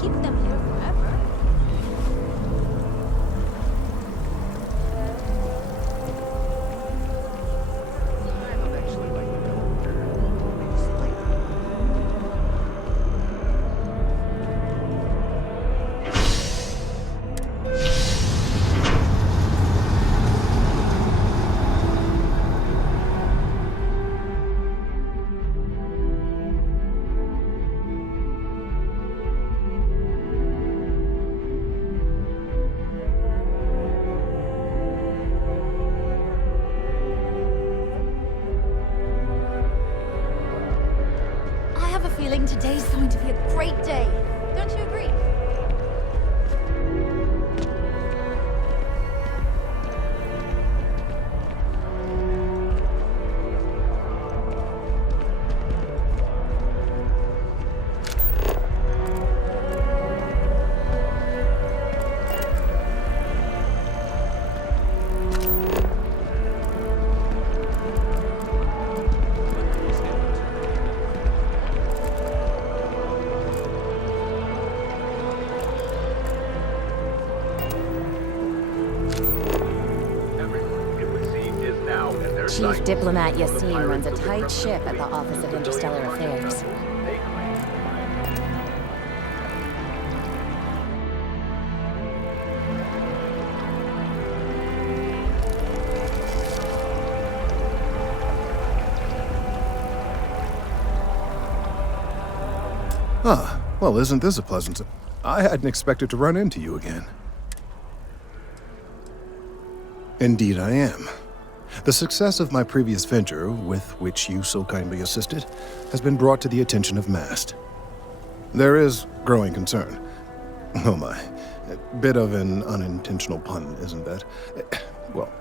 keep them here forever. I have a feeling today's going to be a great day. Don't you agree? Chief Diplomat Yassine runs a tight ship at the Office of Interstellar Affairs. Ah, well, isn't this a pleasant... I hadn't expected to run into you again. Indeed I am. The success of my previous venture, with which you so kindly assisted, has been brought to the attention of MAST. There is growing concern. Oh my, a bit of an unintentional pun, isn't that? Well,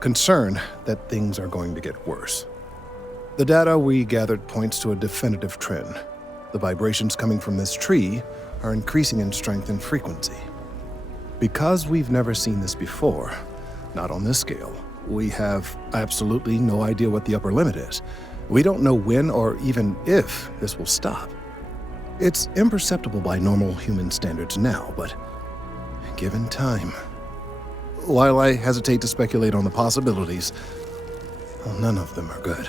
concern that things are going to get worse. The data we gathered points to a definitive trend. The vibrations coming from this tree are increasing in strength and frequency. Because we've never seen this before, not on this scale, we have absolutely no idea what the upper limit is. We don't know when or even if this will stop. It's imperceptible by normal human standards now, but given time... While I hesitate to speculate on the possibilities, well, none of them are good.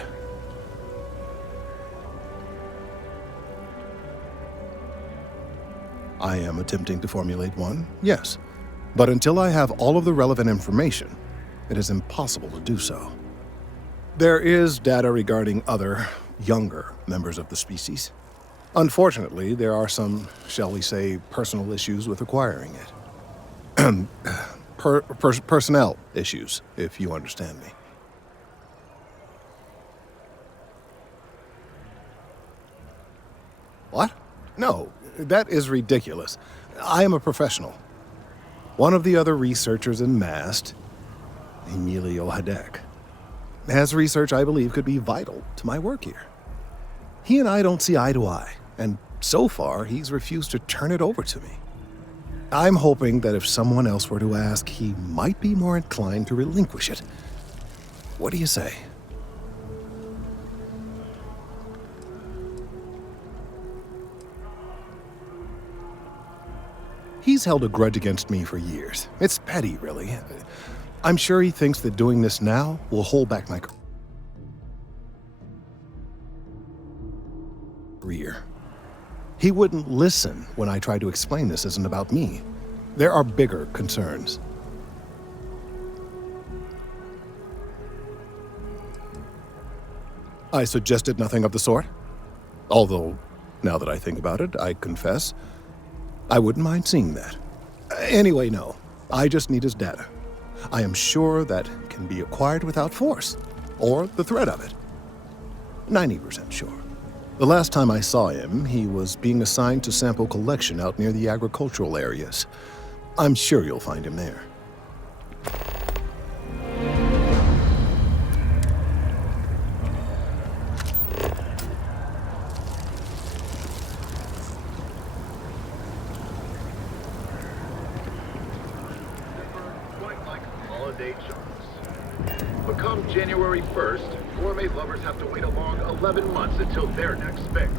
I am attempting to formulate one, yes. But until I have all of the relevant information, it is impossible to do so. There is data regarding other, younger members of the species. Unfortunately, there are some, shall we say, personal issues with acquiring it. Personnel issues, if you understand me. What? No, that is ridiculous. I am a professional. One of the other researchers in MAST, Emilio Hadek, has research I believe could be vital to my work here. He and I don't see eye to eye, and so far he's refused to turn it over to me. I'm hoping that if someone else were to ask, he might be more inclined to relinquish it. What do you say? He's held a grudge against me for years. It's petty, really. I'm sure he thinks that doing this now will hold back my career. He wouldn't listen when I tried to explain this isn't about me. There are bigger concerns. I suggested nothing of the sort. Although, now that I think about it, I confess, I wouldn't mind seeing that. Anyway, no. I just need his data. I am sure that can be acquired without force, or the threat of it. 90% sure. The last time I saw him, he was being assigned to sample collection out near the agricultural areas. I'm sure you'll find him there. But come January 1st, gourmet lovers have to wait a long 11 months until their next fix.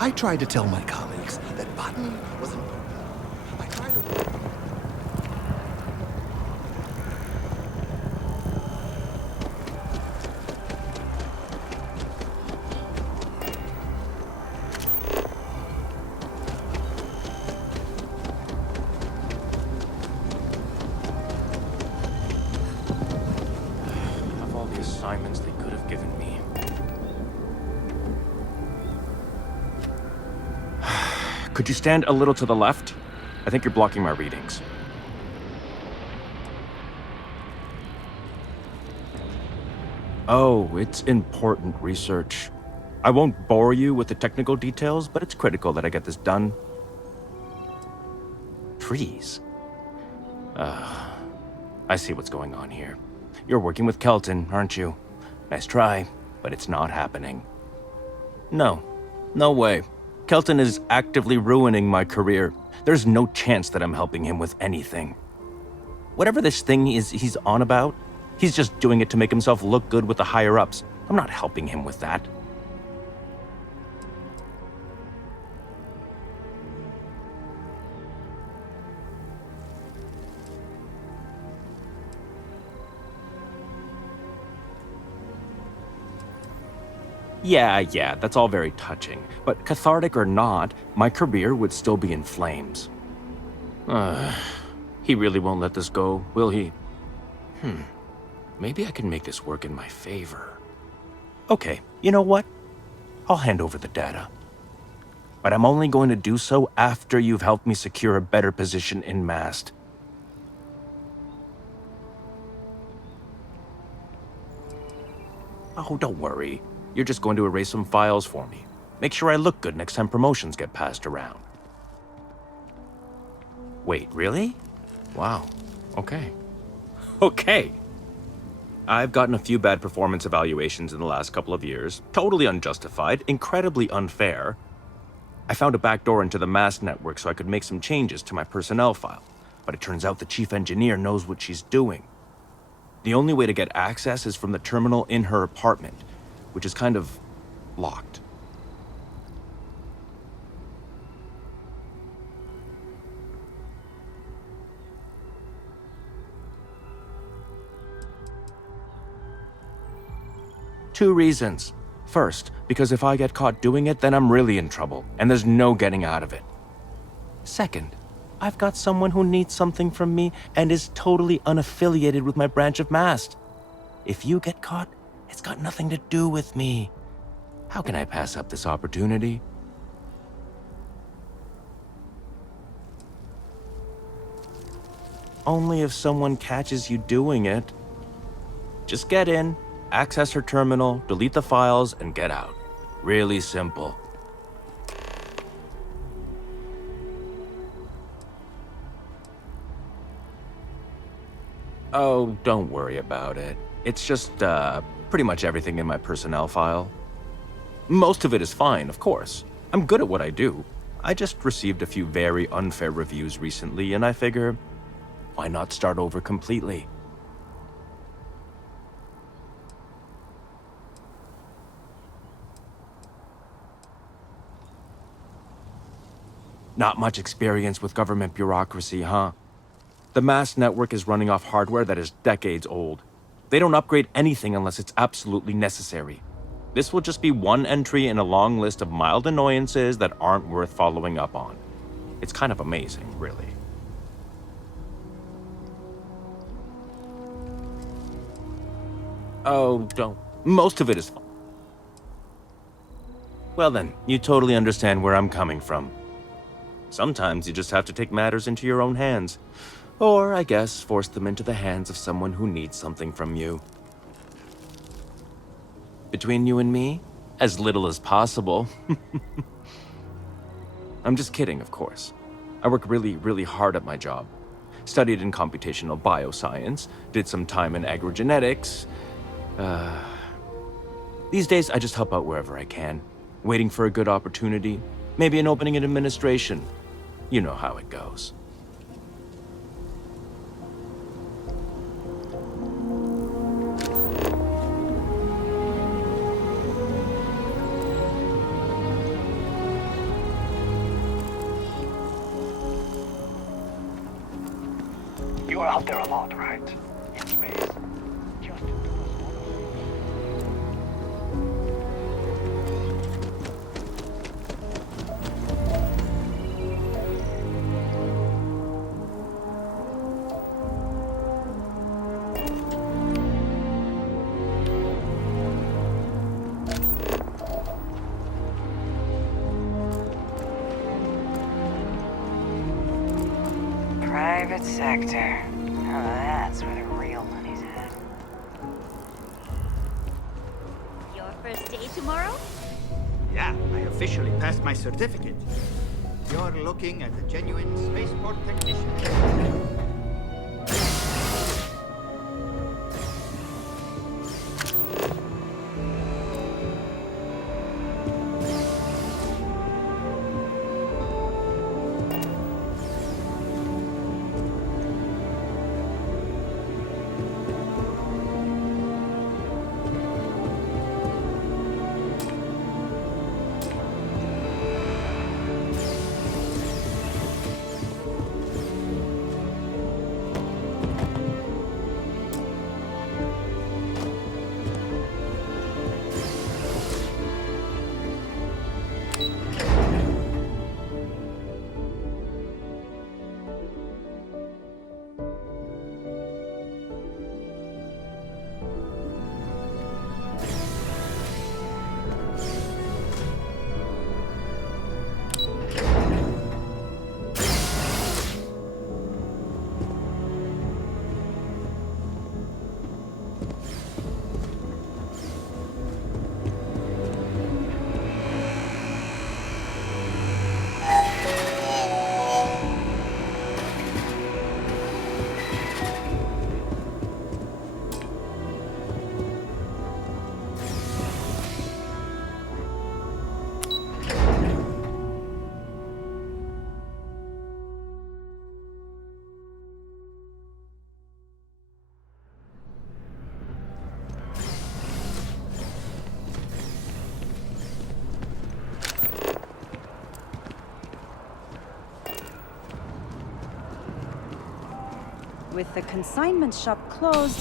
I tried to tell my colleagues that botany was important. I tried to... Of all the assignments they could have given me. Could you stand a little to the left? I think you're blocking my readings. Oh, it's important research. I won't bore you with the technical details, but it's critical that I get this done. Trees. I see what's going on here. You're working with Kelton, aren't you? Nice try, but it's not happening. No way. Kelton is actively ruining my career. There's no chance that I'm helping him with anything. Whatever this thing is he's on about, he's just doing it to make himself look good with the higher-ups. I'm not helping him with that. Yeah, that's all very touching. But cathartic or not, my career would still be in flames. He really won't let this go, will he? Maybe I can make this work in my favor. Okay, you know what? I'll hand over the data. But I'm only going to do so after you've helped me secure a better position in MAST. Oh, don't worry. You're just going to erase some files for me. Make sure I look good next time promotions get passed around. Wait, really? Wow. Okay. I've gotten a few bad performance evaluations in the last couple of years. Totally unjustified, incredibly unfair. I found a backdoor into the MAST network so I could make some changes to my personnel file. But it turns out the chief engineer knows what she's doing. The only way to get access is from the terminal in her apartment, which is kind of locked. Two reasons. First, because if I get caught doing it, then I'm really in trouble, and there's no getting out of it. Second, I've got someone who needs something from me and is totally unaffiliated with my branch of MAST. If you get caught, it's got nothing to do with me. How can I pass up this opportunity? Only if someone catches you doing it. Just get in, access her terminal, delete the files, and get out. Really simple. Oh, don't worry about it. It's just, pretty much everything in my personnel file. Most of it is fine, of course. I'm good at what I do. I just received a few very unfair reviews recently, and I figure, why not start over completely? Not much experience with government bureaucracy, huh? The MAST network is running off hardware that is decades old. They don't upgrade anything unless it's absolutely necessary. This will just be one entry in a long list of mild annoyances that aren't worth following up on. It's kind of amazing, really. Oh, don't. Most of it is fine. Well then, you totally understand where I'm coming from. Sometimes you just have to take matters into your own hands. Or, I guess, force them into the hands of someone who needs something from you. Between you and me, as little as possible. I'm just kidding, of course. I work really hard at my job. Studied in computational bioscience, did some time in agrogenetics. These days, I just help out wherever I can. Waiting for a good opportunity, maybe an opening in administration. You know how it goes. You are out there a lot, right? In space. Just Private sector. Now that's where the real money's at. Your first day tomorrow? Yeah, I officially passed my certificate. You're looking at a genuine spaceport technician. With the consignment shop closed,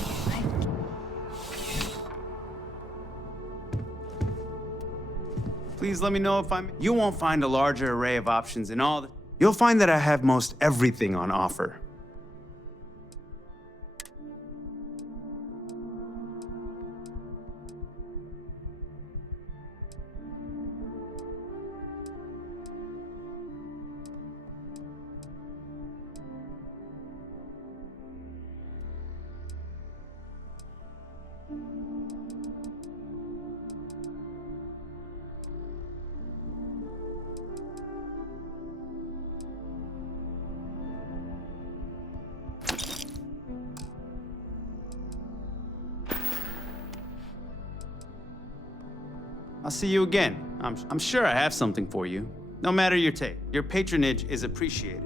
Please let me know if I'm... You won't find a larger array of options in all the... You'll find that I have most everything on offer. I'll see you again. I'm sure I have something for you. No matter your take, your patronage is appreciated.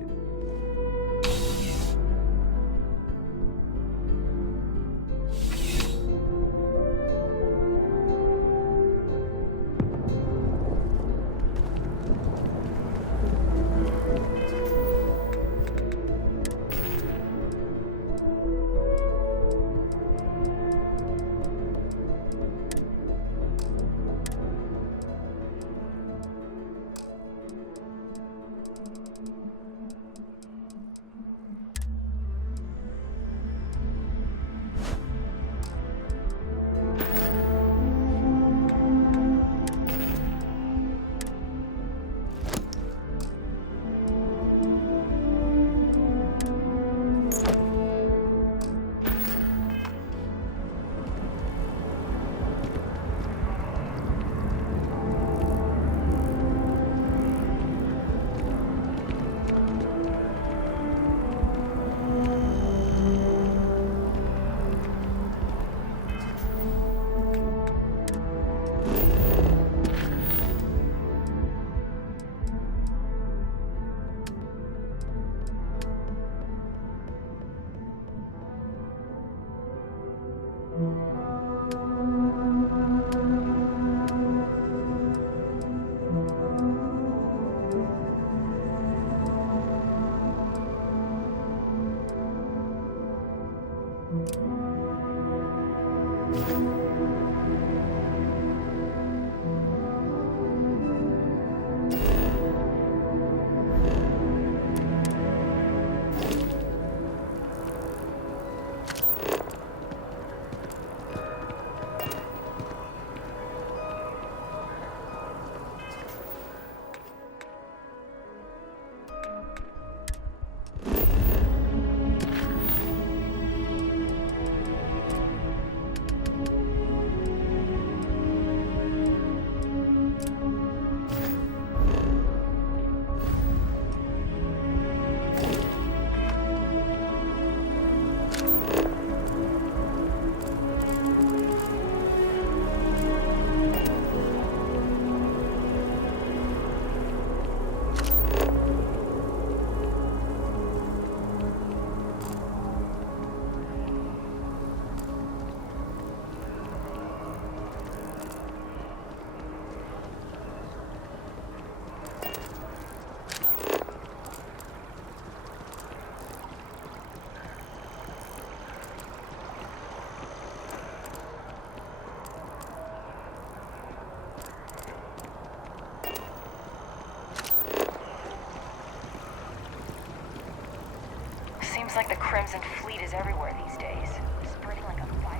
Seems like the Crimson Fleet is everywhere these days, spreading like a virus.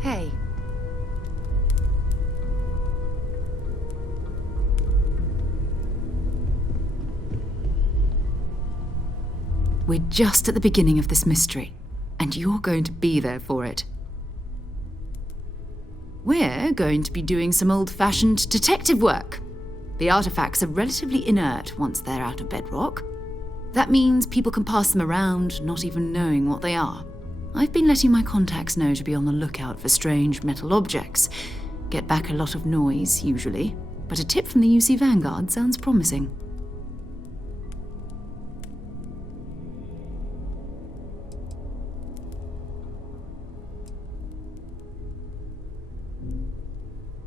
Hey. We're just at the beginning of this mystery, and you're going to be there for it. We're going to be doing some old-fashioned detective work. The artifacts are relatively inert once they're out of bedrock. That means people can pass them around, not even knowing what they are. I've been letting my contacts know to be on the lookout for strange metal objects. Get back a lot of noise, usually, but a tip from the UC Vanguard sounds promising.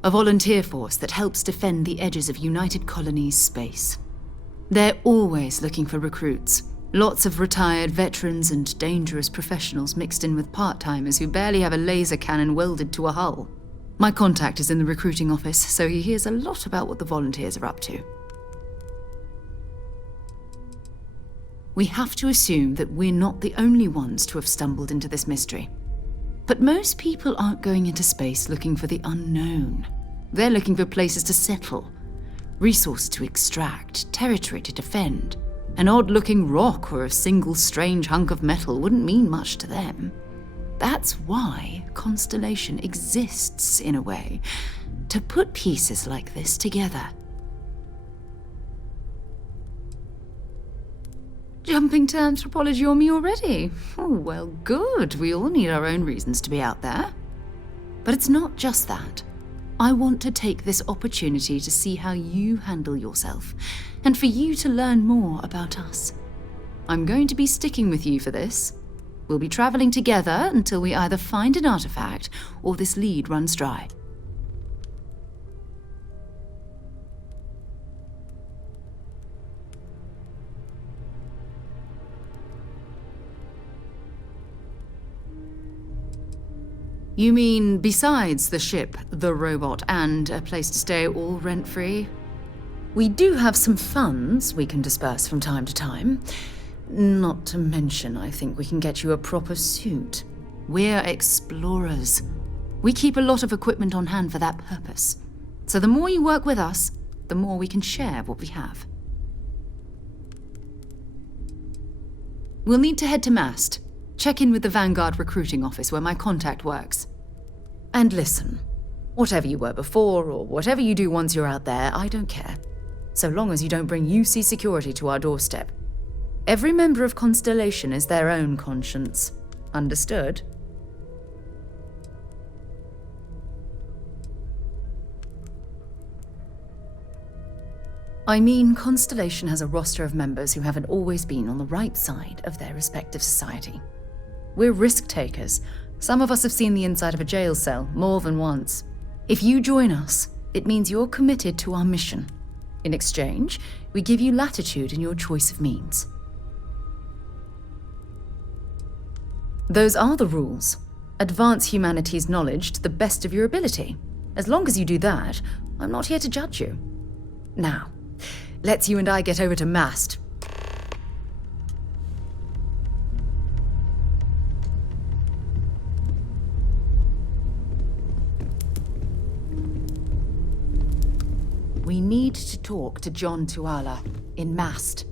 A volunteer force that helps defend the edges of United Colonies space. They're always looking for recruits. Lots of retired veterans and dangerous professionals mixed in with part-timers who barely have a laser cannon welded to a hull. My contact is in the recruiting office, so he hears a lot about what the volunteers are up to. We have to assume that we're not the only ones to have stumbled into this mystery. But most people aren't going into space looking for the unknown. They're looking for places to settle, resources to extract, territory to defend. An odd-looking rock or a single strange hunk of metal wouldn't mean much to them. That's why Constellation exists, in a way, to put pieces like this together. Jumping to anthropology on me already? Oh, well, good. We all need our own reasons to be out there. But it's not just that. I want to take this opportunity to see how you handle yourself, and for you to learn more about us. I'm going to be sticking with you for this. We'll be traveling together until we either find an artifact or this lead runs dry. You mean besides the ship, the robot, and a place to stay all rent-free? We do have some funds we can disperse from time to time. Not to mention, I think we can get you a proper suit. We're explorers. We keep a lot of equipment on hand for that purpose. So the more you work with us, the more we can share what we have. We'll need to head to Mast. Check in with the Vanguard recruiting office where my contact works. And listen, whatever you were before or whatever you do once you're out there, I don't care. So long as you don't bring UC security to our doorstep. Every member of Constellation is their own conscience. Understood? I mean, Constellation has a roster of members who haven't always been on the right side of their respective society. We're risk takers. Some of us have seen the inside of a jail cell more than once. If you join us, it means you're committed to our mission. In exchange, we give you latitude in your choice of means. Those are the rules. Advance humanity's knowledge to the best of your ability. As long as you do that, I'm not here to judge you. Now, let's you and I get over to Mast. We need to talk to John Tuala in Mast.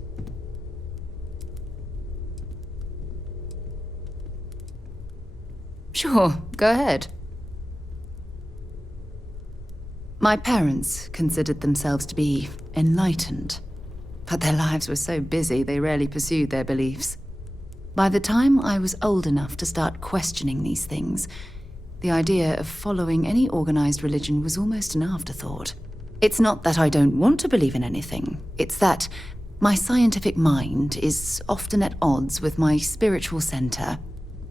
Sure, go ahead. My parents considered themselves to be enlightened, but their lives were so busy they rarely pursued their beliefs. By the time I was old enough to start questioning these things, the idea of following any organized religion was almost an afterthought. It's not that I don't want to believe in anything, it's that my scientific mind is often at odds with my spiritual center.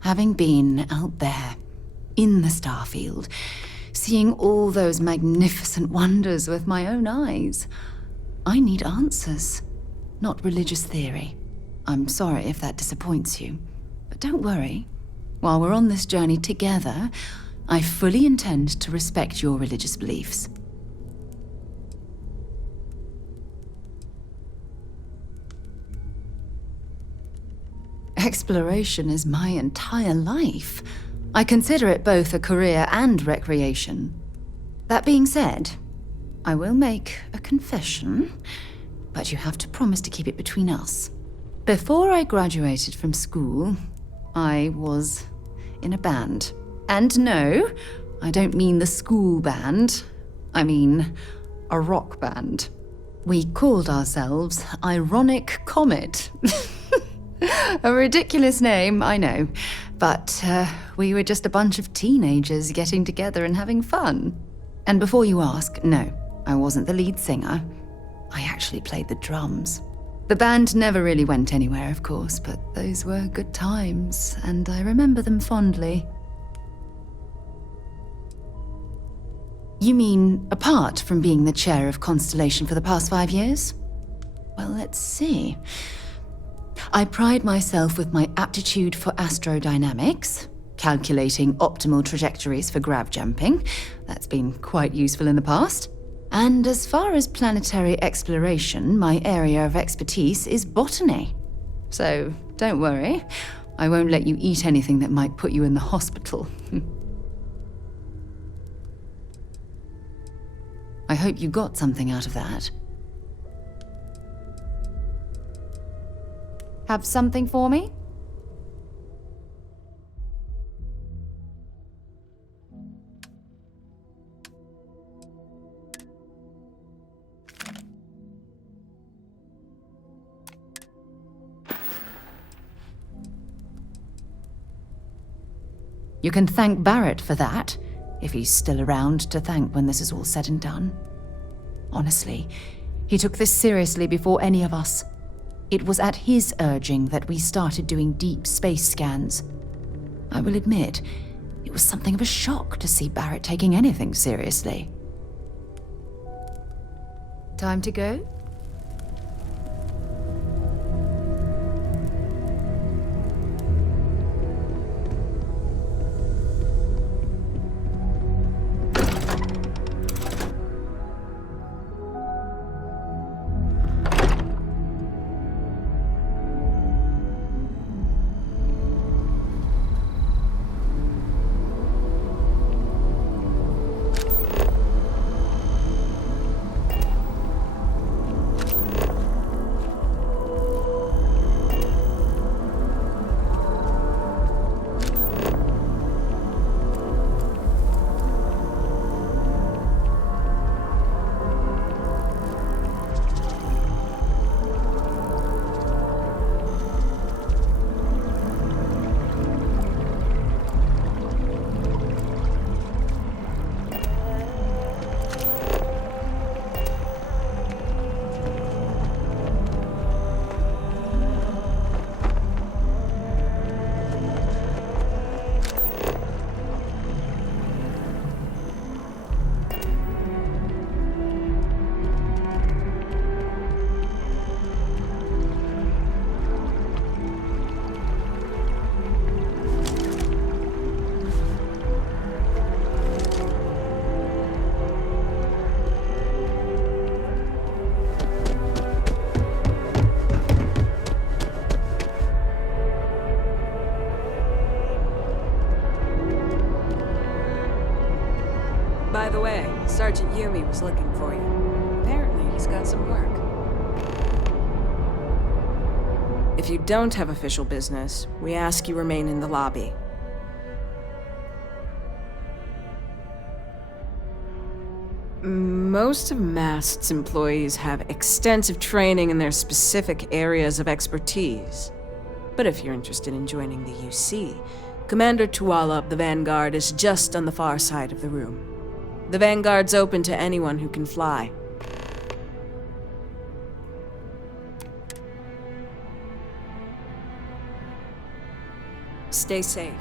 Having been out there, in the Starfield, seeing all those magnificent wonders with my own eyes, I need answers, not religious theory. I'm sorry if that disappoints you, but don't worry. While we're on this journey together, I fully intend to respect your religious beliefs. Exploration is my entire life. I consider it both a career and recreation. That being said, I will make a confession, but you have to promise to keep it between us. Before I graduated from school, I was in a band. And no, I don't mean the school band. I mean a rock band. We called ourselves Ironic Comet. A ridiculous name, I know. But we were just a bunch of teenagers getting together and having fun. And before you ask, no, I wasn't the lead singer. I actually played the drums. The band never really went anywhere, of course, but those were good times, and I remember them fondly. You mean apart from being the chair of Constellation for the past 5 years? Well, let's see. I pride myself with my aptitude for astrodynamics, calculating optimal trajectories for grav jumping. That's been quite useful in the past. And as far as planetary exploration, my area of expertise is botany. So don't worry, I won't let you eat anything that might put you in the hospital. I hope you got something out of that. Have something for me? You can thank Barrett for that, if he's still around to thank when this is all said and done. Honestly, he took this seriously before any of us. It was at his urging that we started doing deep space scans. I will admit, it was something of a shock to see Barrett taking anything seriously. Time to go? By the way, Sergeant Yumi was looking for you. Apparently, he's got some work. If you don't have official business, we ask you remain in the lobby. Most of Mast's employees have extensive training in their specific areas of expertise. But if you're interested in joining the UC, Commander Tuala of the Vanguard is just on the far side of the room. The Vanguard's open to anyone who can fly. Stay safe.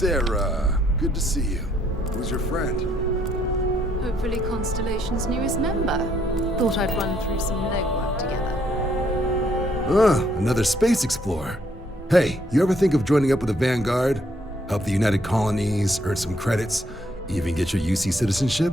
Sarah, good to see you. Who's your friend? Hopefully Constellation's newest member. Thought I'd run through some legwork together. Another space explorer. Hey, you ever think of joining up with the Vanguard? Help the United Colonies, earn some credits, even get your UC citizenship?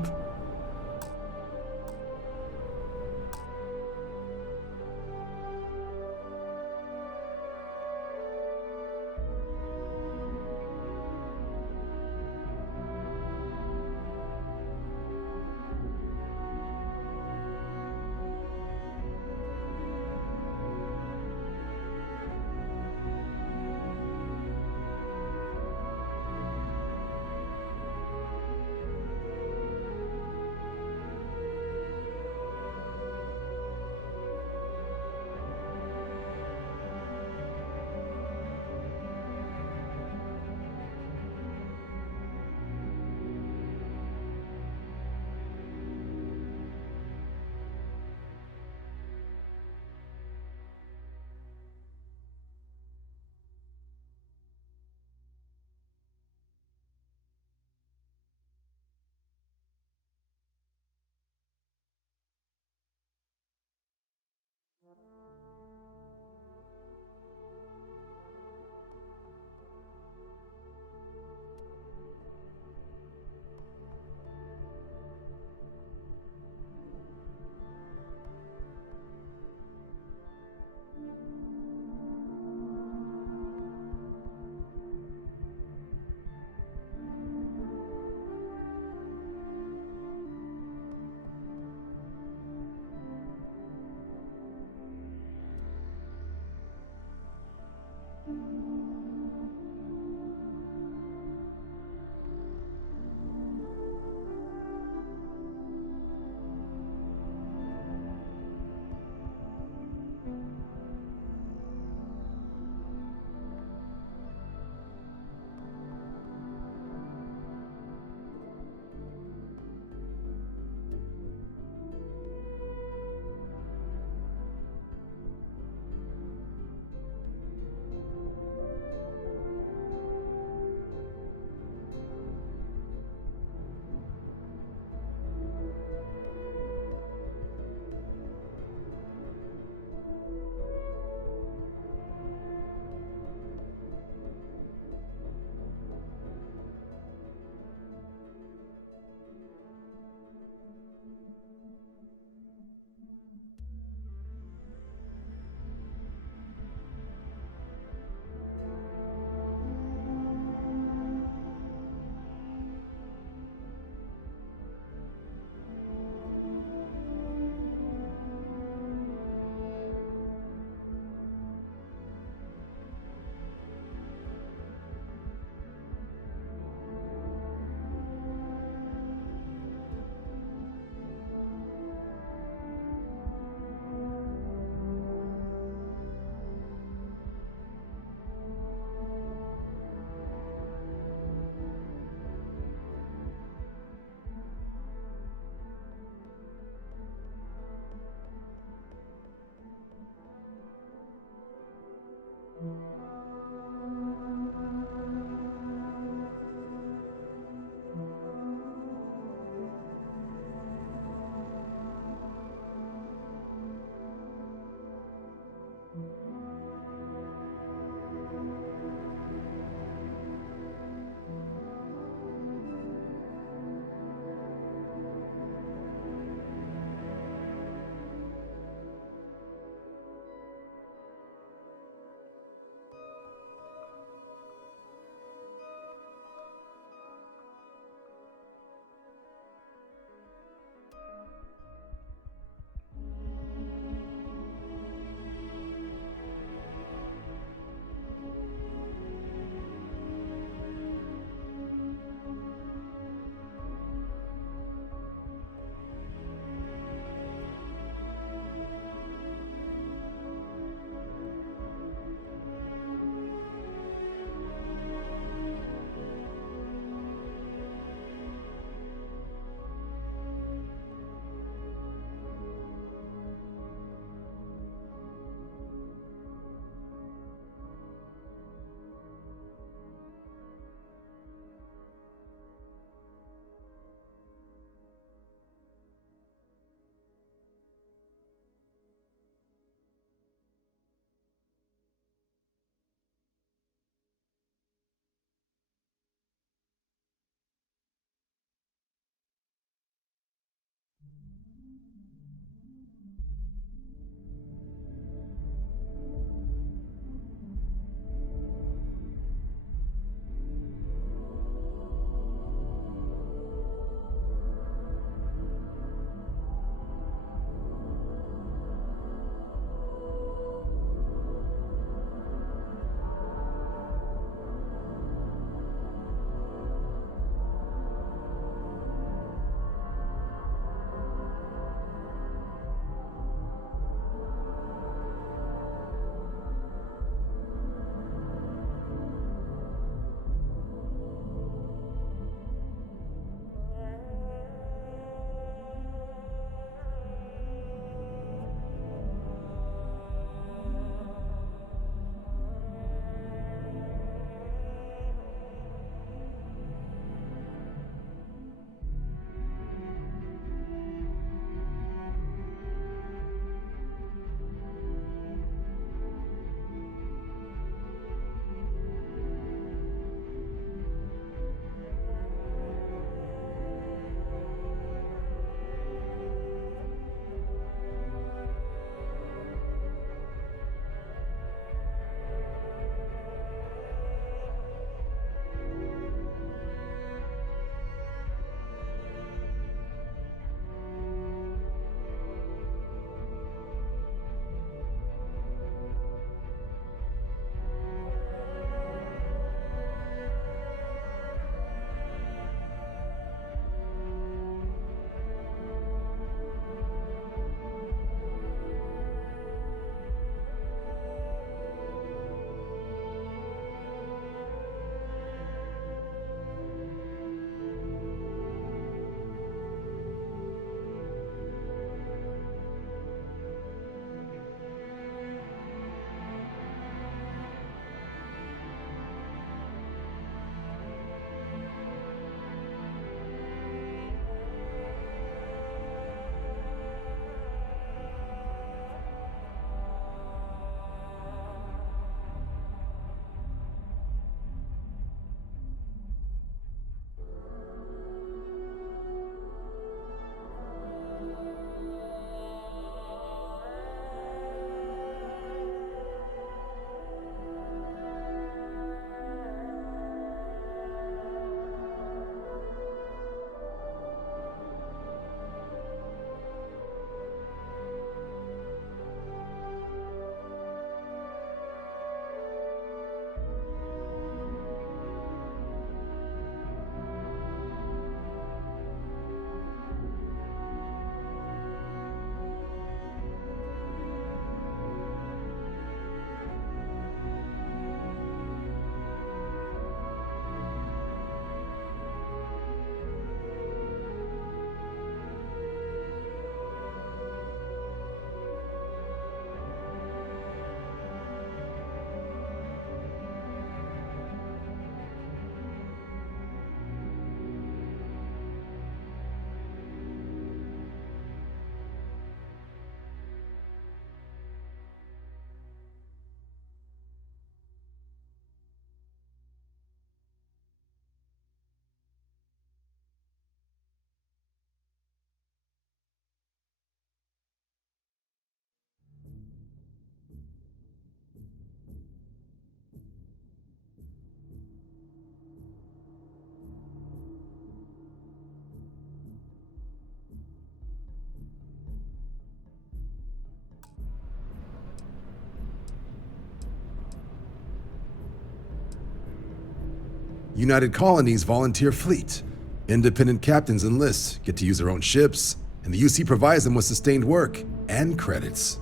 United Colonies volunteer fleet. Independent captains enlist, get to use their own ships, and the UC provides them with sustained work and credits.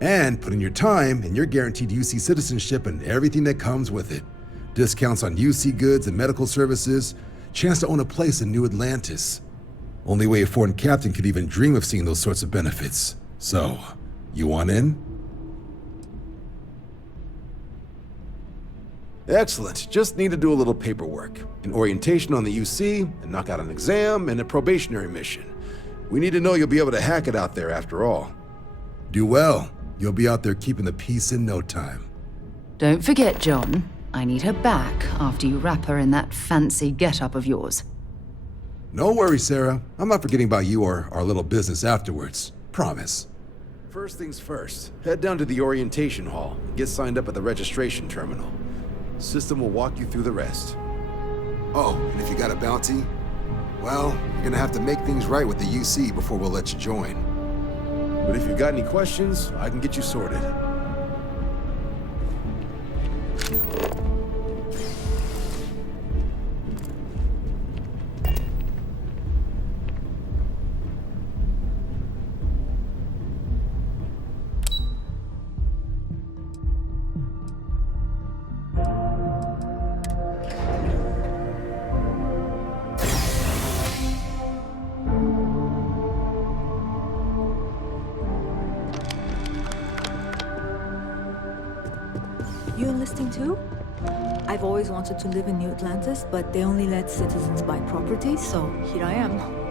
And put in your time, and you're guaranteed UC citizenship and everything that comes with it. Discounts on UC goods and medical services, chance to own a place in New Atlantis. Only way a foreign captain could even dream of seeing those sorts of benefits. So, you want in? Excellent. Just need to do a little paperwork. An orientation on the UC, and knock out an exam, and a probationary mission. We need to know you'll be able to hack it out there after all. Do well. You'll be out there keeping the peace in no time. Don't forget, John. I need her back after you wrap her in that fancy get-up of yours. No worries, Sarah. I'm not forgetting about you or our little business afterwards. Promise. First things first, head down to the orientation hall. Get signed up at the registration terminal. System will walk you through the rest. Oh, and if you got a bounty, well, you're gonna have to make things right with the UC before we'll let you join. But if you've got any questions, I can get you sorted. You enlisting too? I've always wanted to live in New Atlantis, but they only let citizens buy property, so here I am.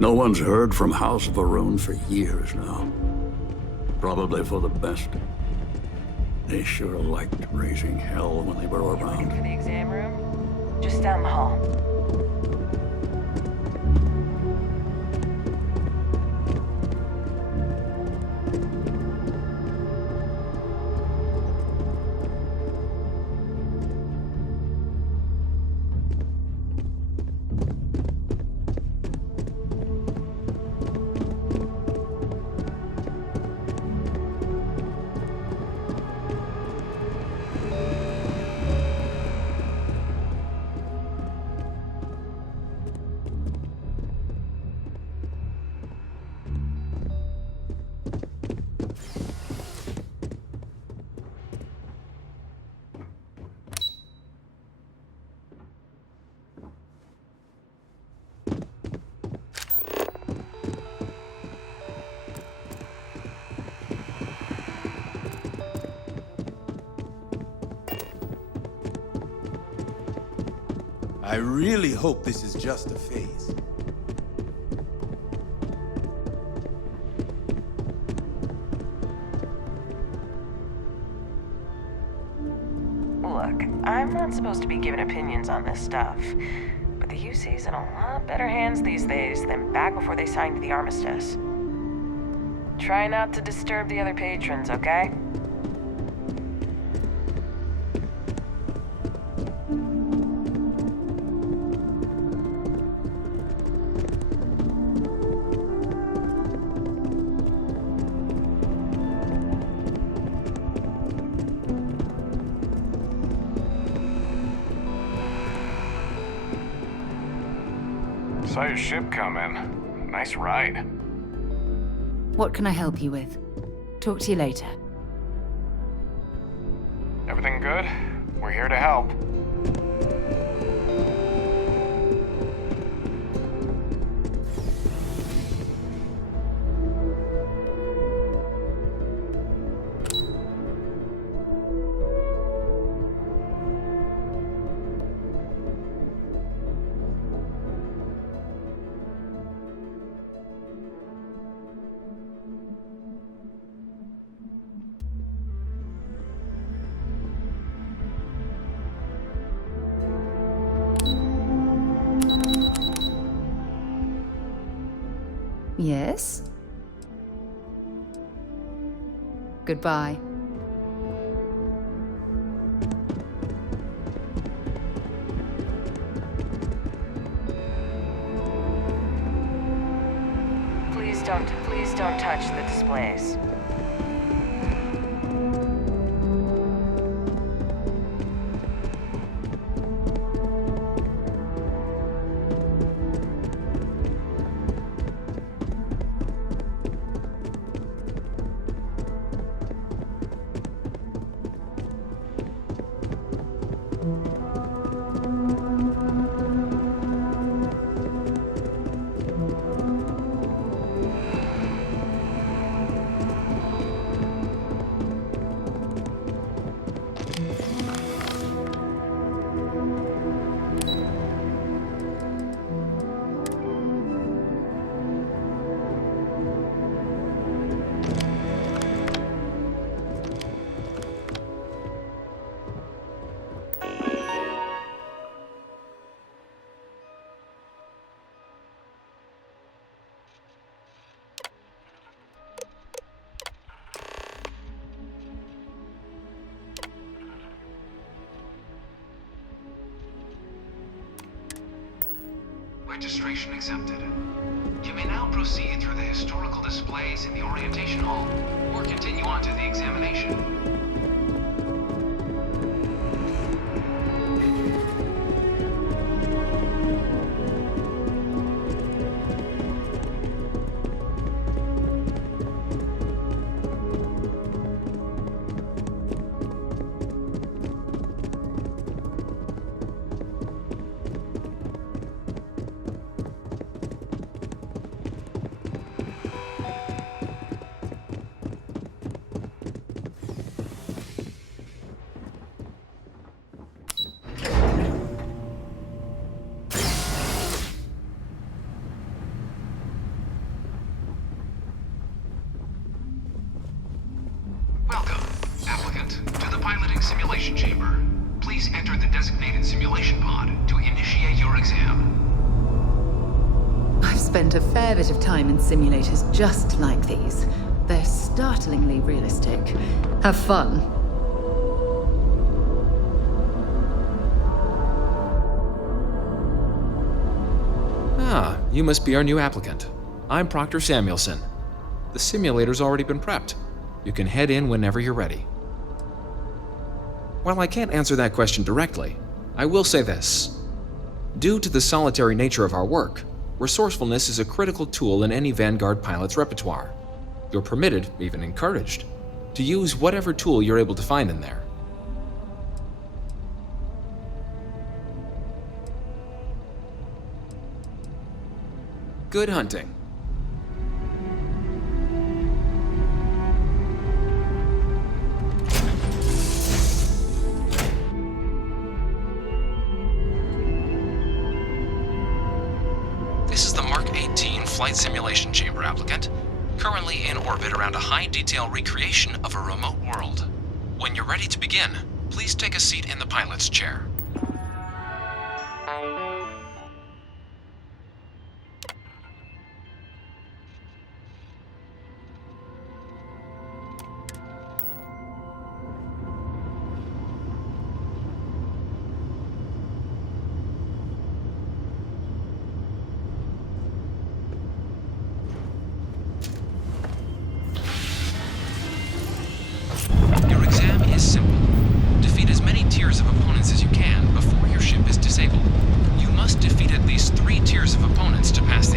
No one's heard from House Varun for years now. Probably for the best. They sure liked raising hell when they were around. For the exam room? Just down the hall. I really hope this is just a phase. Look, I'm not supposed to be giving opinions on this stuff, but the UC's in a lot better hands these days than back before they signed the armistice. Try not to disturb the other patrons, okay? Saw your ship come in. Nice ride. What can I help you with? Talk to you later. Everything good? We're here to help. Yes? Goodbye. Please don't touch the displays. Registration accepted. You may now proceed through the historical displays in the orientation hall, or continue on to the examination. Simulation chamber. Please enter the designated simulation pod to initiate your exam. I've spent a fair bit of time in simulators just like these. They're startlingly realistic. Have fun. Ah, you must be our new applicant. I'm Proctor Samuelson. The simulator's already been prepped. You can head in whenever you're ready. While I can't answer that question directly, I will say this. Due to the solitary nature of our work, resourcefulness is a critical tool in any Vanguard pilot's repertoire. You're permitted, even encouraged, to use whatever tool you're able to find in there. Good hunting. This is the Mark 18 Flight Simulation Chamber applicant, currently in orbit around a high-detail recreation of a remote world. When you're ready to begin, please take a seat in the pilot's chair. Your exam is simple. Defeat as many tiers of opponents as you can, three tiers of opponents to pass the